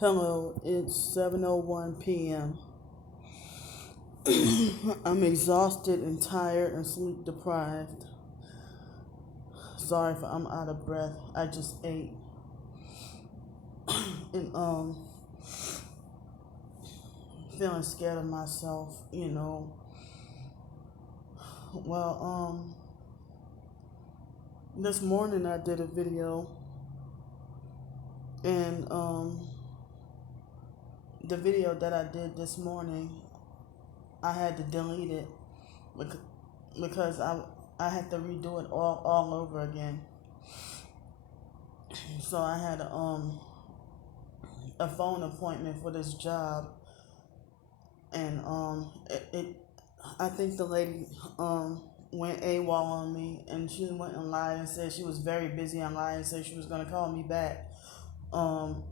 Hello, it's 7:01 p.m. I'm exhausted and tired and sleep deprived. Sorry if I'm out of breath. I just ate. And feeling scared of myself. Well, this morning I did a video, and the video that I did this morning, I had to delete it because I had to redo it all over again. So I had a phone appointment for this job, and I think the lady went AWOL on me, and she went and lied and said she was very busy online and said she was gonna call me back. Um,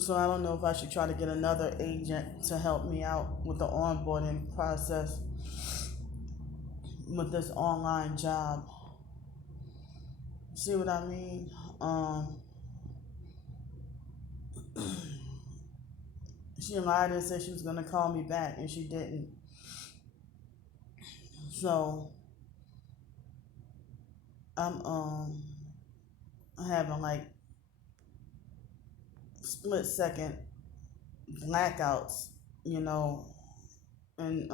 so I don't know if I should try to get another agent to help me out with the onboarding process with this online job. See what I mean? She lied and said she was gonna call me back, and she didn't. So I'm having like split second blackouts, you know, and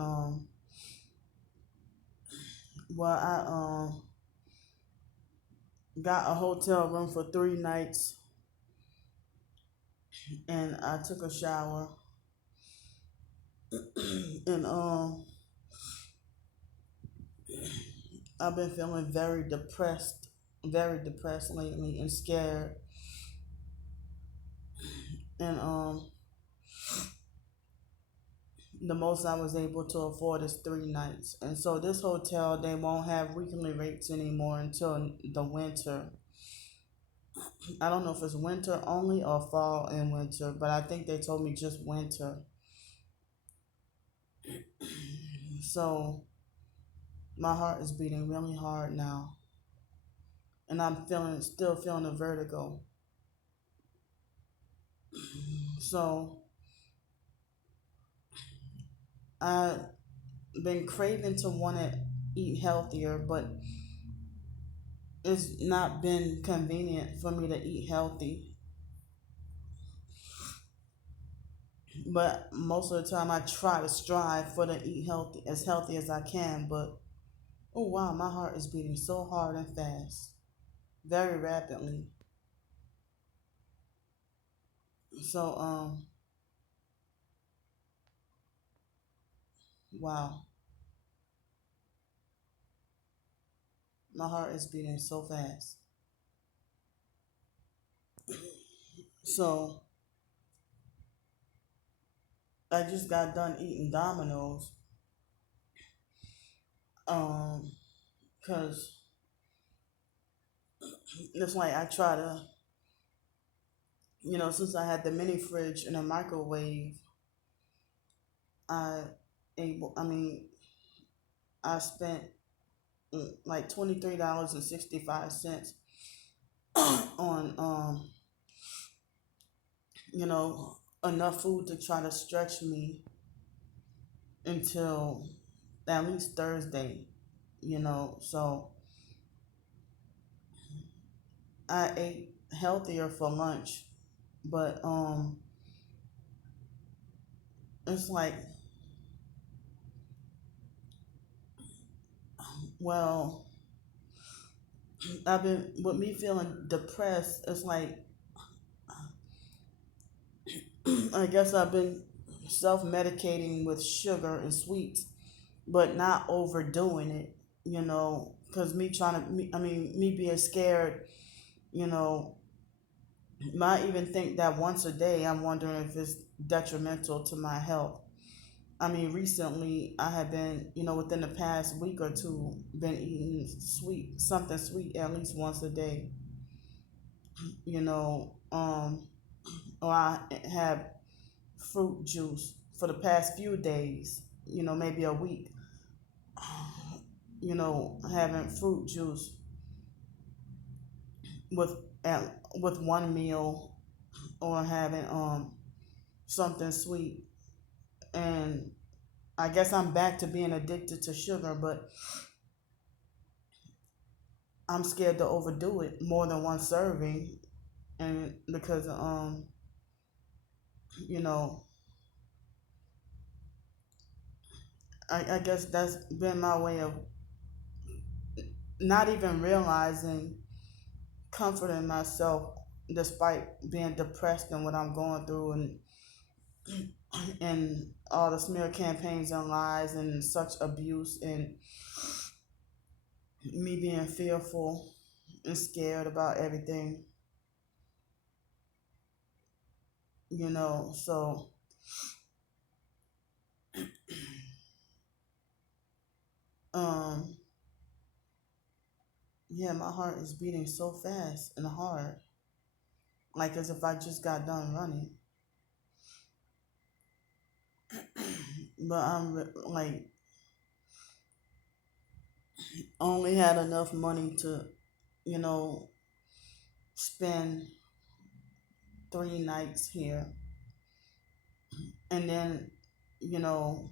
well, I got a hotel room for 3 nights, and I took a shower, and I've been feeling very depressed lately and scared, and the most I was able to afford is 3 nights. And so this hotel, they won't have weekly rates anymore until the winter. I don't know if it's winter only or fall and winter, but I think they told me just winter. So my heart is beating really hard now, and I'm still feeling a vertigo. So I've been craving to want to eat healthier, but it's not been convenient for me to eat healthy. But most of the time, I try to strive for to eat healthy as I can. But oh wow, my heart is beating so hard and fast, very rapidly. So wow, my heart is beating so fast. So I just got done eating Domino's, um, cause it's like I try to, since I had the mini fridge and a microwave, I I mean, I spent like $23.65 on you know, enough food to try to stretch me until at least Thursday. So I ate healthier for lunch, but it's like, well, I've been with me feeling depressed. It's like I guess I've been self-medicating with sugar and sweets, but not overdoing it, because me being scared, you know, might even think that once a day, I'm wondering if it's detrimental to my health. I mean, recently I have been, within the past week or two, been eating something sweet at least once a day, you know, or I have fruit juice for the past few days, maybe a week, having fruit juice with with one meal, or having something sweet. And I guess I'm back to being addicted to sugar, but I'm scared to overdo it more than one serving, and because you know, I guess that's been my way of not even realizing, comforting myself despite being depressed and what I'm going through, and all the smear campaigns and lies and such abuse, and me being fearful and scared about everything, so um yeah, my heart is beating so fast and hard, like as if I just got done running. But like only had enough money to, you know, spend 3 nights here, and then, you know,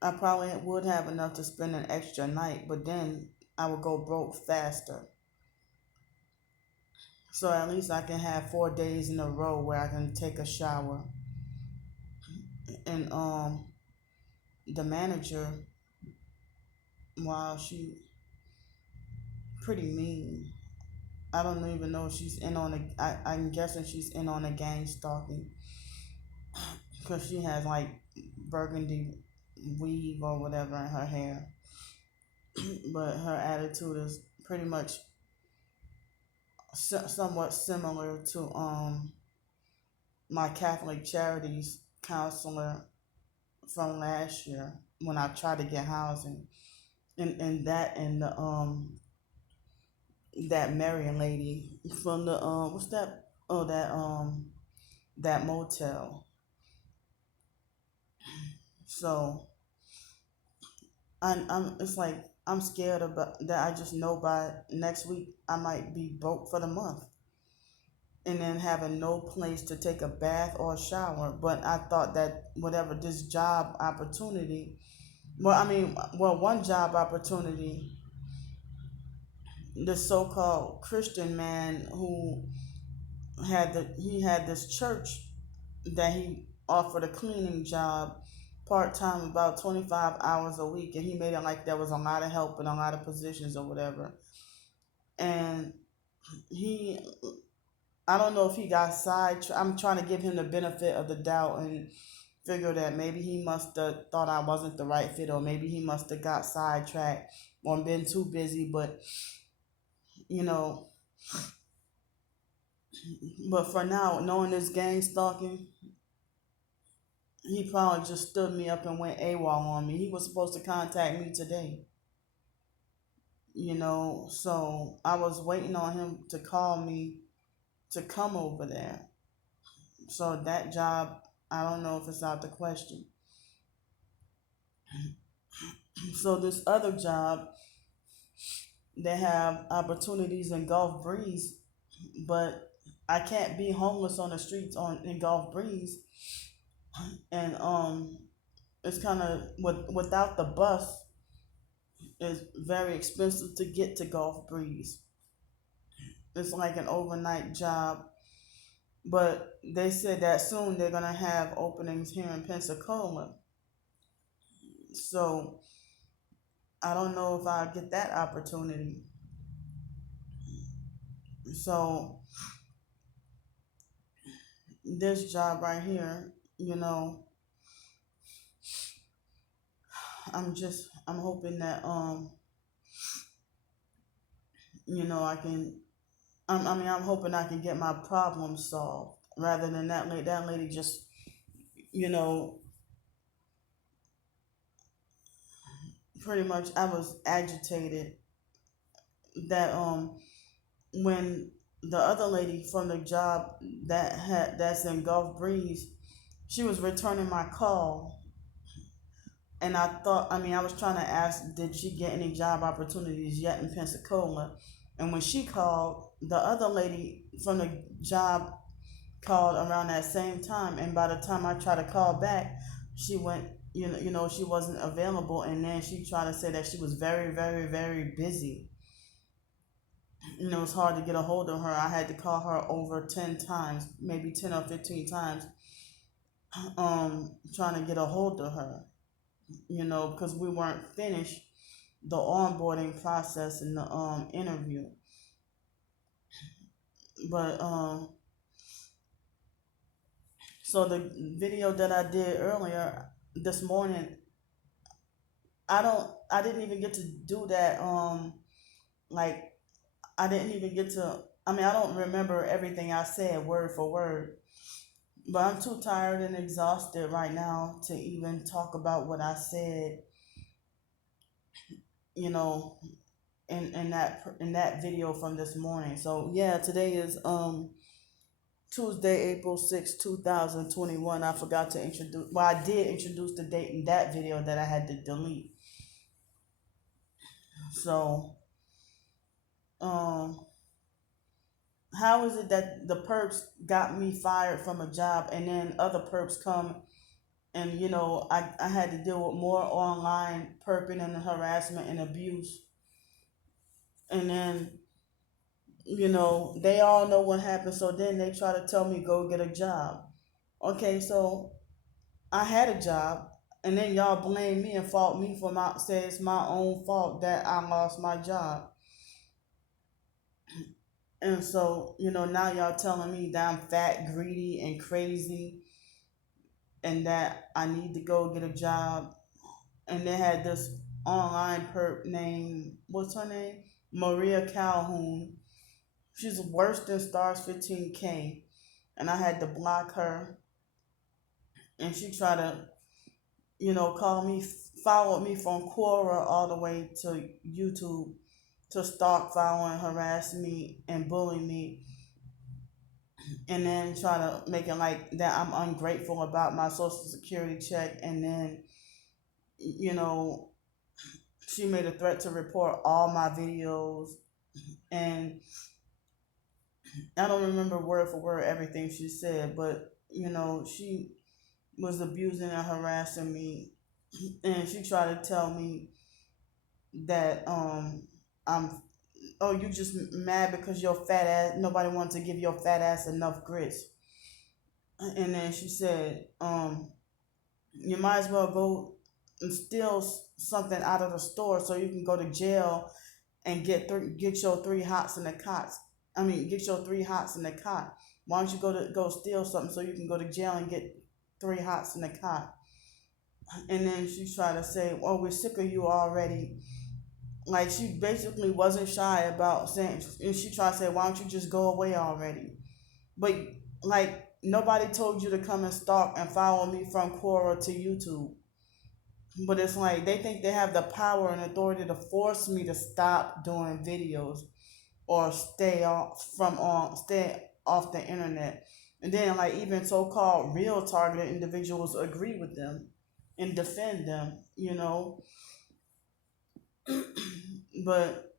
I probably would have enough to spend an extra night, but then I would go broke faster. So at least I can have 4 days in a row where I can take a shower. And the manager, wow, she pretty mean. I don't even know if she's in on I'm guessing she's in on a gang stalking, because she has like burgundy weave or whatever in her hair. But her attitude is pretty much somewhat similar to my Catholic Charities counselor from last year when I tried to get housing, and that, and the that Marion lady from the what's that, oh, that motel. So I'm it's like I'm scared about that. I just know by next week I might be broke for the month, and then having no place to take a bath or a shower. But I thought that whatever this job opportunity, one job opportunity, the so-called Christian man who he had this church that he offered a cleaning job part time, about 25 hours a week, and he made it like there was a lot of help and a lot of positions or whatever. And he, I don't know if he got sidetracked. I'm trying to give him the benefit of the doubt and figure that maybe he must have thought I wasn't the right fit, or maybe he must have got sidetracked or been too busy. But you know, but for now, knowing this gang stalking, he probably just stood me up and went AWOL on me. He was supposed to contact me today, so I was waiting on him to call me to come over there. So that job, I don't know if it's out the question. So this other job, they have opportunities in Gulf Breeze, but I can't be homeless on the streets in Gulf Breeze, and it's kind of without the bus, it's very expensive to get to Gulf Breeze. It's like an overnight job, but they said that soon they're gonna have openings here in Pensacola. So I don't know if I'll get that opportunity. So this job right here, I'm hoping that I can. I'm hoping I can get my problem solved rather than that lady just, you know, pretty much I was agitated that when the other lady from the job that's in Gulf Breeze, she was returning my call, and I was trying to ask, did she get any job opportunities yet in Pensacola? And when she called, the other lady from the job called around that same time, and by the time I tried to call back, she went. She wasn't available, and then she tried to say that she was very, very, very busy. It was hard to get a hold of her. I had to call her over 10 times, maybe 10 or 15 times, trying to get a hold of her. Because we weren't finished the onboarding process and the interview. But so the video that I did earlier this morning, I didn't even get to do that. Like I didn't even get to. I mean, I don't remember everything I said word for word, but I'm too tired and exhausted right now to even talk about what I said. You know, in that video from this morning. So yeah, today is Tuesday, April 6th, 2021. I forgot to introduce. Well, I did introduce the date in that video that I had to delete. So um, how is it that the perps got me fired from a job, and then other perps come, and I had to deal with more online perping and harassment and abuse, and then they all know what happened, so then they try to tell me go get a job. Okay, so I had a job, and then y'all blame me and fault me for say it's my own fault that I lost my job. And so, now y'all telling me that I'm fat, greedy, and crazy, and that I need to go get a job. And they had this online perp named, what's her name? Maria Calhoun. She's worse than Stars 15K. And I had to block her. And she tried to, call me, followed me from Quora all the way to YouTube to stalk, follow, and harass me and bully me. And then try to make it like that I'm ungrateful about my social security check. And then, you know, she made a threat to report all my videos. And I don't remember word for word everything she said, but, she was abusing and harassing me. And she tried to tell me that I'm oh, you just mad because your fat ass, nobody wanted to give your fat ass enough grits. And then she said, you might as well go and steal something out of the store so you can go to jail and get your three hots in the cots. I mean, get your three hots in the cot. Why don't you go steal something so you can go to jail and get three hots in the cot? And then she tried to say, "Oh, we're sick of you already." Like she basically wasn't shy about saying, and she tried to say, "Why don't you just go away already?" But like nobody told you to come and stalk and follow me from Quora to YouTube. But it's like they think they have the power and authority to force me to stop doing videos or stay off the internet. And then like even so-called real targeted individuals agree with them and defend them. But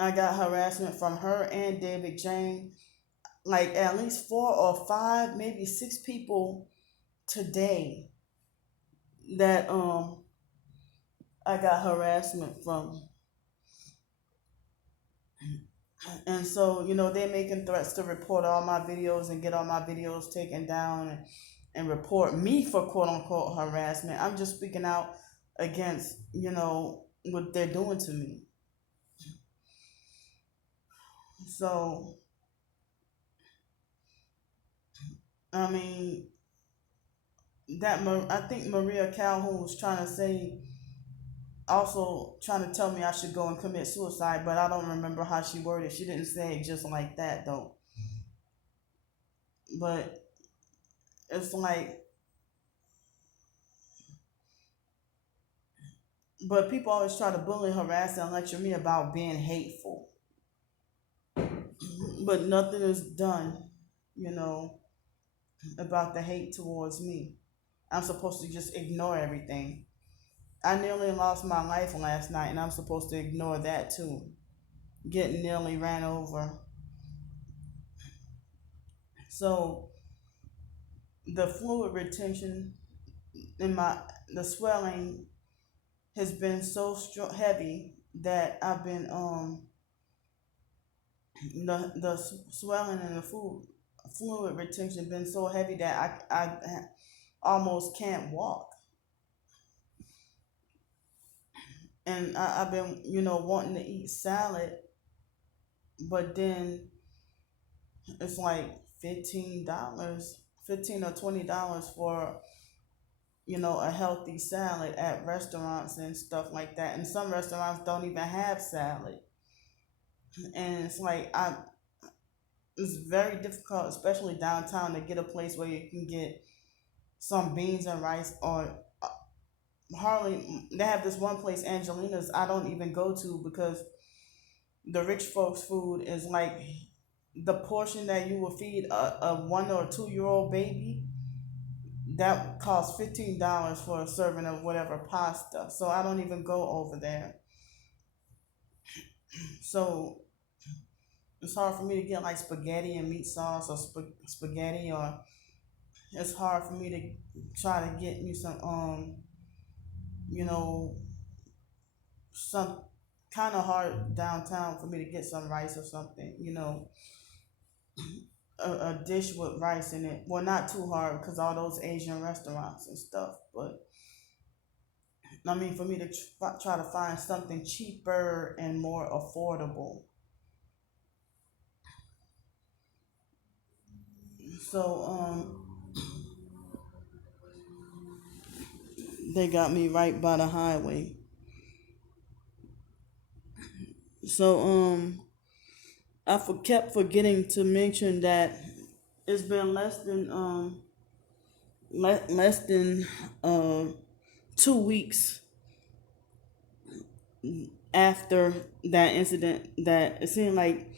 I got harassment from her and David Jane, like at least 4 or 5, maybe 6 people today that I got harassment from. And so, they're making threats to report all my videos and get all my videos taken down and report me for quote unquote harassment. I'm just speaking out against, what they're doing to me. So, I mean, I think Maria Calhoun was trying to say, also trying to tell me I should go and commit suicide, but I don't remember how she worded it. She didn't say it just like that though. But it's like, but people always try to bully, harass, and lecture me about being hateful. But nothing is done, you know, about the hate towards me. I'm supposed to just ignore everything. I nearly lost my life last night, and I'm supposed to ignore that too. Getting nearly ran over. So the fluid retention in my the swelling has been so heavy that I've been the swelling and the food fluid retention been so heavy that I almost can't walk. And I've been wanting to eat salad, but then it's like $15, $15 or $20 for a healthy salad at restaurants and stuff like that. And some restaurants don't even have salad, and it's like it's very difficult, especially downtown, to get a place where you can get some beans and rice or hardly. They have this one place, Angelina's, I don't even go to because the rich folks food is like the portion that you will feed a 1 or 2 year old baby that costs $15 for a serving of whatever pasta. So I don't even go over there. So it's hard for me to get like spaghetti and meat sauce or spaghetti, or it's hard for me to try to get me some you know some kind of hard downtown for me to get some rice or something, a dish with rice in it. Well, not too hard because all those Asian restaurants and stuff, but I mean, for me to try to find something cheaper and more affordable. So, they got me right by the highway. So, kept forgetting to mention that it's been less than uh 2 weeks after that incident that it seemed like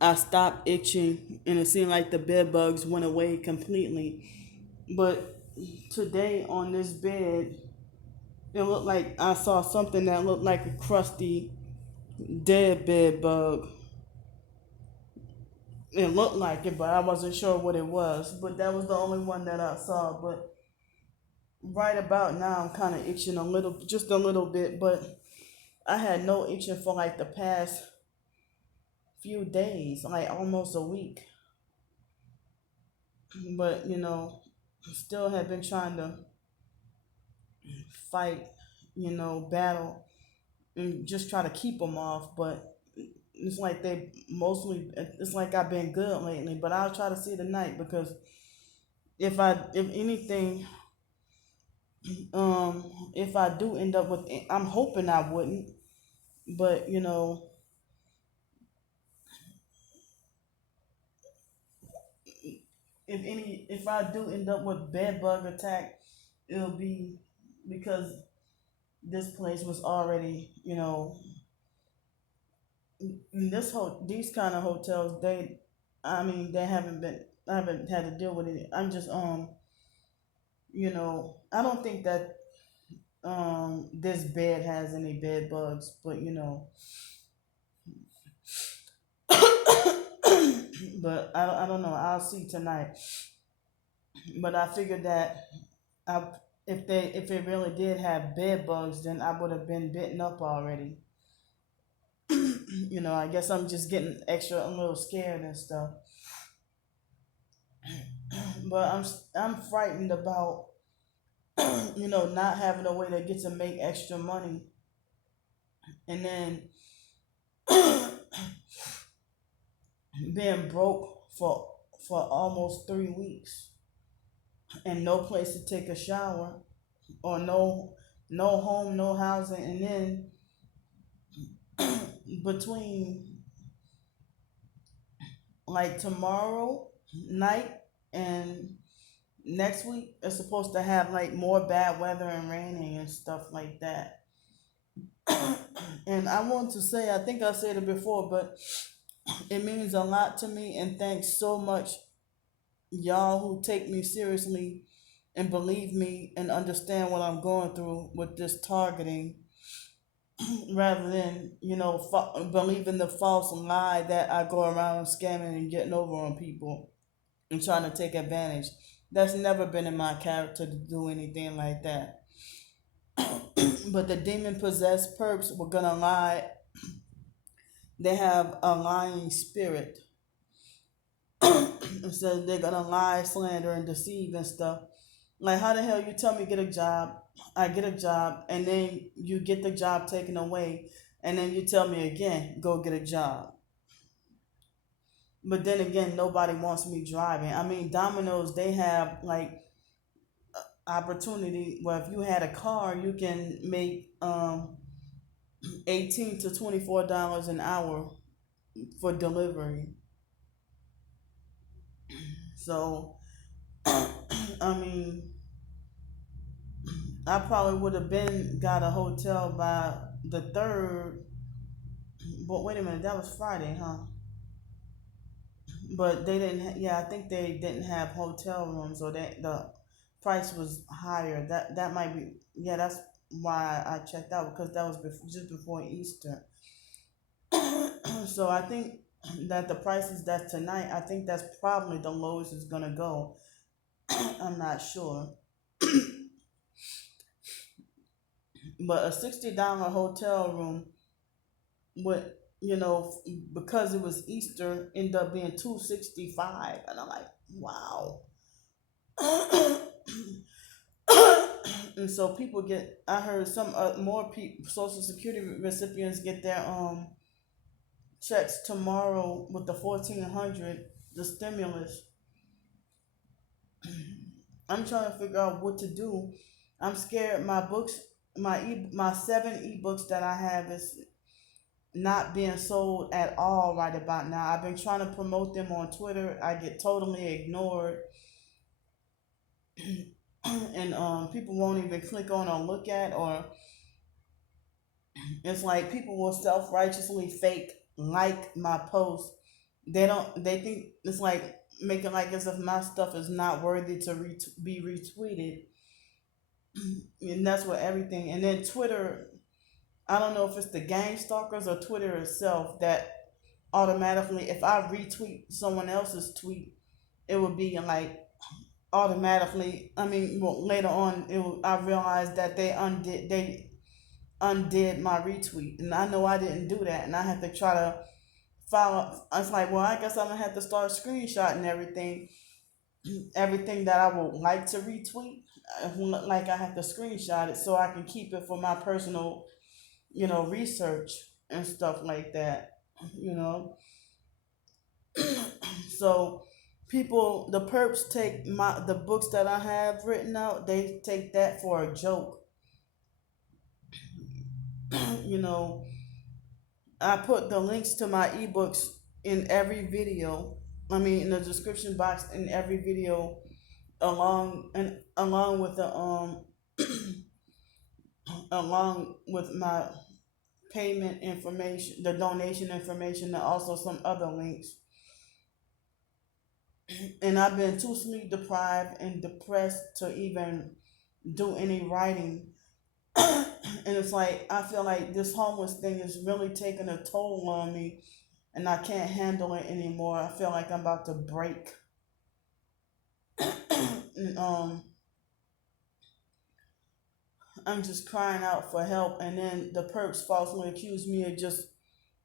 I stopped itching, and it seemed like the bed bugs went away completely. But today on this bed, it looked like I saw something that looked like a crusty dead bed bug. It looked like it, but I wasn't sure what it was. But that was the only one that I saw. But right about now, I'm kind of itching a little, just a little bit. But I had no itching for like the past few days, like almost a week. But still have been trying to fight, battle and just try to keep them off. But it's like it's like I've been good lately. But I'll try to see tonight because if anything, if I do end up with, I'm hoping I wouldn't, but if I do end up with bed bug attack, it'll be because this place was already, these kind of hotels, I mean, I haven't had to deal with it. I'm just, I don't think that this bed has any bed bugs, but but I don't know. I'll see tonight. But I figured that I, if it really did have bed bugs, then I would have been bitten up already. I guess I'm just getting extra a little scared and stuff. But I'm frightened about not having a way to get to make extra money, and then being broke for almost 3 weeks and no place to take a shower, or no home, no housing, and then between like tomorrow night and next week it's supposed to have like more bad weather and raining and stuff like that. And I want to say, I think I said it before, but it means a lot to me, and thanks so much, y'all who take me seriously and believe me and understand what I'm going through with this targeting. rather than believing the false lie that I go around scamming and getting over on people and trying to take advantage. That's never been in my character to do anything like that. But the demon possessed perps were gonna lie. They have a lying spirit. So they're gonna lie, slander, and deceive and stuff. Like, how the hell you tell me get a job, I get a job, and then you get the job taken away, and then you tell me again, go get a job. But then again, nobody wants me driving. I mean, Domino's, they have like opportunity where if you had a car, you can make 18 to $24 an hour for delivery. So, I mean, I probably would have been got a hotel by the third. But wait a minute, that was Friday, huh? But they didn't. Yeah, I think they didn't have hotel rooms, or that the price was higher. That might be. Yeah, that's why I checked out, because that was just before Easter. So I think that the prices that's tonight, I think that's probably the lowest it's gonna go. I'm not sure, but a $60 hotel room would, because it was Easter, end up being 265, and I'm like, wow. And so people get. I heard some more people, Social Security recipients get their checks tomorrow with the 1,400, the stimulus. I'm trying to figure out what to do. I'm scared my books, my 7 ebooks that I have is not being sold at all right about now. I've been trying to promote them on Twitter. I get totally ignored, and people won't even click on or look at, or it's like people will self righteously fake like my post. They don't. They think it's like making like as if my stuff is not worthy to be retweeted, and that's what everything. And then Twitter, I don't know if it's the gang stalkers or Twitter itself that automatically, if I retweet someone else's tweet, it would be like automatically. I mean, well, later on, I realized that they undid my retweet, and I know I didn't do that, and I had to try to follow. I was like, well, I guess I'm gonna have to start screenshotting everything that I would like to retweet. Like, I have to screenshot it so I can keep it for my personal, research and stuff like that. You know, so people, the perps take the books that I have written out. They take that for a joke. you know, I put the links to my ebooks in every video. I mean, in the description box in every video, along with the along with my payment information, the donation information, and also some other links. And I've been too sleep deprived and depressed to even do any writing. And it's like I feel like this homeless thing is really taking a toll on me, and I can't handle it anymore. I feel like I'm about to break. And, I'm just crying out for help, and then the perps falsely accuse me of just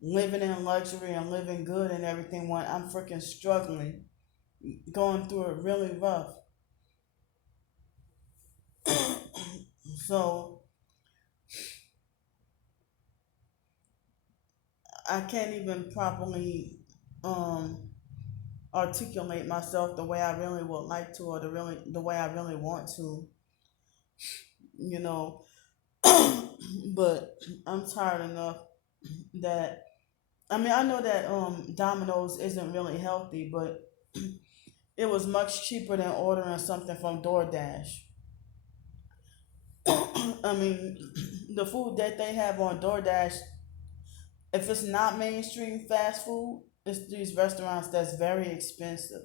living in luxury and living good and everything when I'm freaking struggling, going through it really rough. So I can't even properly um, articulate myself the way I really would like to, or the way I really want to, you know. But I'm tired enough that, I mean, I know that Domino's isn't really healthy, but it was much cheaper than ordering something from DoorDash. I mean, the food that they have on DoorDash, if it's not mainstream fast food, it's these restaurants that's very expensive.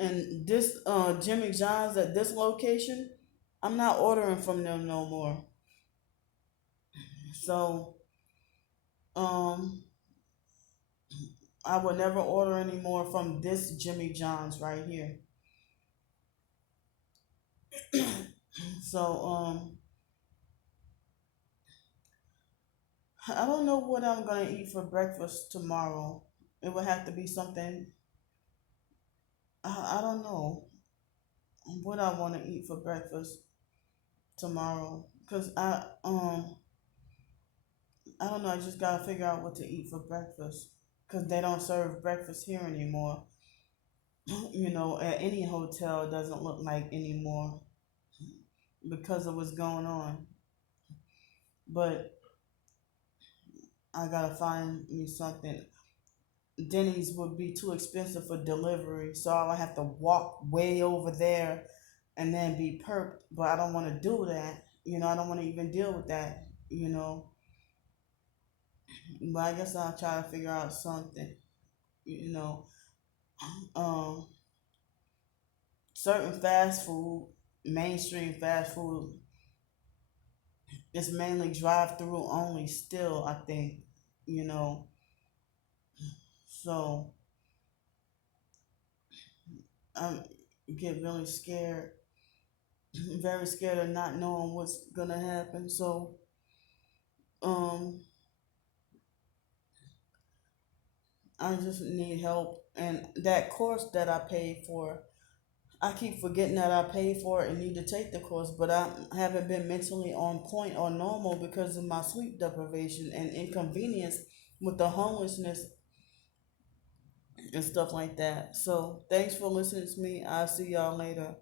And this Jimmy John's at this location, I'm not ordering from them no more. So um I will never order anymore from this Jimmy John's right here. So I don't know what I'm gonna eat for breakfast tomorrow. It would have to be something. I don't know what I want to eat for breakfast tomorrow, cause I don't know. I just gotta figure out what to eat for breakfast, cause they don't serve breakfast here anymore. At any hotel it doesn't look like anymore because of what's going on. But I gotta find me something. Denny's would be too expensive for delivery, so I would have to walk way over there and then be perked. But I don't want to do that. I don't want to even deal with that. You know, but I guess I'll try to figure out something. You know, um, certain fast food, mainstream fast food, is mainly drive through only. Still, I think. You know, so I get really scared, very scared of not knowing what's gonna happen. So um, I just need help. And that course that I paid for, I keep forgetting that I paid for it and need to take the course, but I haven't been mentally on point or normal because of my sleep deprivation and inconvenience with the homelessness and stuff like that. So thanks for listening to me. I'll see y'all later.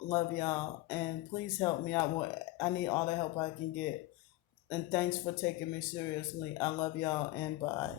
Love y'all. And please help me out. I need all the help I can get. And thanks for taking me seriously. I love y'all and bye.